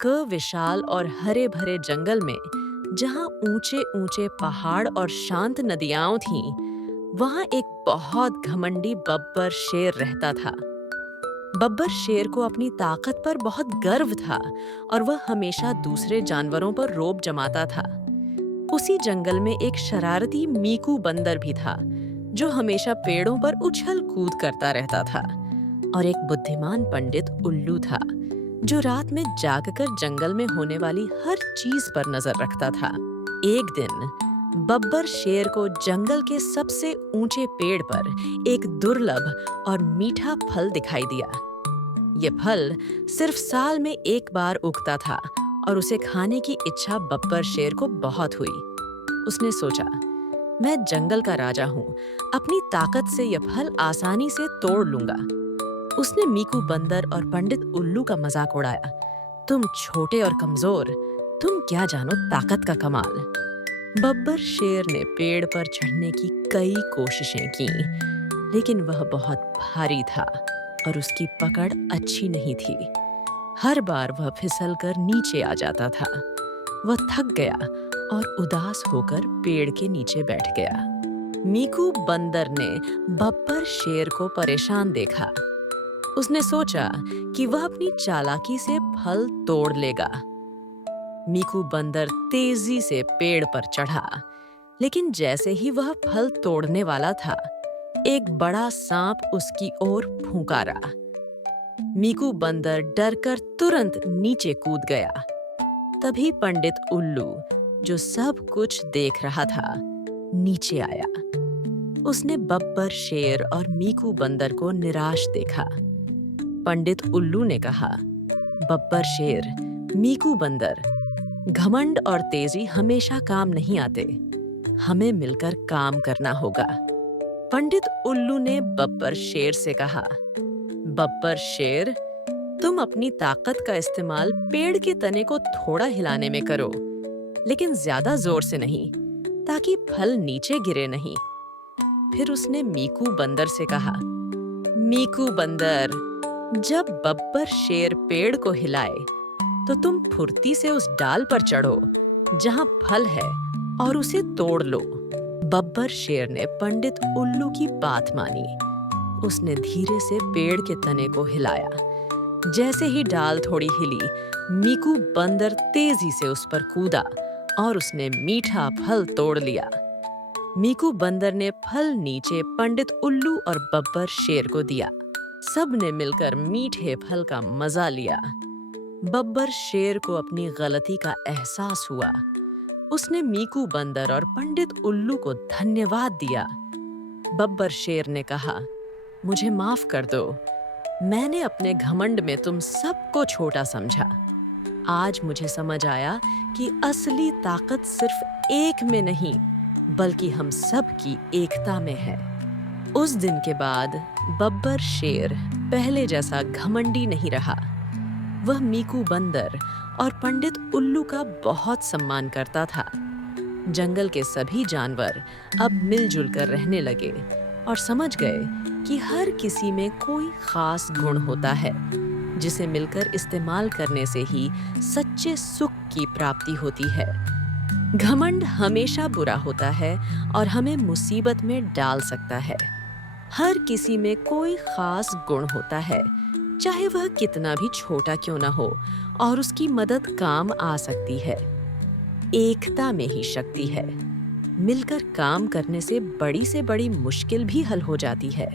विशाल और हरे भरे जंगल में जहाँ ऊंचे ऊंचे पहाड़ और शांत नदियां थीं, वहाँ एक बहुत घमंडी बब्बर शेर रहता था। बब्बर शेर को अपनी ताकत पर बहुत गर्व था और वह हमेशा दूसरे जानवरों पर रौब जमाता था। उसी जंगल में एक शरारती मीकू बंदर भी था, जो हमेशा पेड़ों पर उछल कूद करता रहता था। और एक बुद्धिमान पंडित उल्लू था, जो रात में जागकर जंगल में होने वाली हर चीज पर नजर रखता था। एक दिन बब्बर शेर को जंगल के सबसे ऊंचे पेड़ पर एक दुर्लभ और मीठा फल दिखाई दिया। ये फल सिर्फ साल में एक बार उगता था और उसे खाने की इच्छा बब्बर शेर को बहुत हुई। उसने सोचा, मैं जंगल का राजा हूँ, अपनी ताकत से यह फल आसानी से तोड़ लूंगा। उसने मीकू बंदर और पंडित उल्लू का मजाक उड़ाया। तुम छोटे और कमजोर, तुम क्या जानो ताकत का कमाल। बब्बर शेर ने पेड़ पर चढ़ने की कई कोशिशें की, लेकिन वह बहुत भारी था और उसकी पकड़ अच्छी नहीं थी। हर बार वह फिसलकर नीचे आ जाता था। वह थक गया और उदास होकर पेड़ के नीचे बैठ गया। मीकू बंदर ने बब्बर शेर को परेशान देखा। उसने सोचा कि वह अपनी चालाकी से फल तोड़ लेगा। मीकू बंदर तेजी से पेड़ पर चढ़ा, लेकिन जैसे ही वह फल तोड़ने वाला था, एक बड़ा सांप उसकी ओर फुंकारा। मीकू बंदर डरकर तुरंत नीचे कूद गया। तभी पंडित उल्लू, जो सब कुछ देख रहा था, नीचे आया। उसने बब्बर शेर और मीकू बंदर को निराश देखा। पंडित उल्लू ने कहा, बब्बर शेर, मीकू बंदर, घमंड और तेजी हमेशा काम नहीं आते। हमें मिलकर काम करना होगा। पंडित उल्लू ने बब्बर शेर से कहा, बब्बर शेर, तुम अपनी ताकत का इस्तेमाल पेड़ के तने को थोड़ा हिलाने में करो, लेकिन ज्यादा जोर से नहीं, ताकि फल नीचे गिरे नहीं। फिर उसने मीकू बंदर से कहा, मीकू बंदर, जब बब्बर शेर पेड़ को हिलाए, तो तुम फुर्ती से उस डाल पर चढ़ो जहां फल है और उसे तोड़ लो। बब्बर शेर ने पंडित उल्लू की बात मानी। उसने धीरे से पेड़ के तने को हिलाया। जैसे ही डाल थोड़ी हिली, मीकू बंदर तेजी से उस पर कूदा और उसने मीठा फल तोड़ लिया। मीकू बंदर ने फल नीचे पंडित उल्लू और बब्बर शेर को दिया। सब ने मिलकर मीठे फल का मजा लिया। बब्बर शेर को अपनी गलती का एहसास हुआ। उसने मीकू बंदर और पंडित उल्लू को धन्यवाद दिया। बब्बर शेर ने कहा, मुझे माफ कर दो। मैंने अपने घमंड में तुम सबको छोटा समझा। आज मुझे समझ आया कि असली ताकत सिर्फ एक में नहीं, बल्कि हम सब की एकता में है। उस दिन के बाद बब्बर शेर पहले जैसा घमंडी नहीं रहा। वह मीकू बंदर और पंडित उल्लू का बहुत सम्मान करता था। जंगल के सभी जानवर अब मिलजुल कर रहने लगे और समझ गए कि हर किसी में कोई खास गुण होता है, जिसे मिलकर इस्तेमाल करने से ही सच्चे सुख की प्राप्ति होती है। घमंड हमेशा बुरा होता है और हमें मुसीबत में डाल सकता है। हर किसी में कोई खास गुण होता है, चाहे वह कितना भी छोटा क्यों ना हो, और उसकी मदद काम आ सकती है। एकता में ही शक्ति है। मिलकर काम करने से बड़ी मुश्किल भी हल हो जाती है।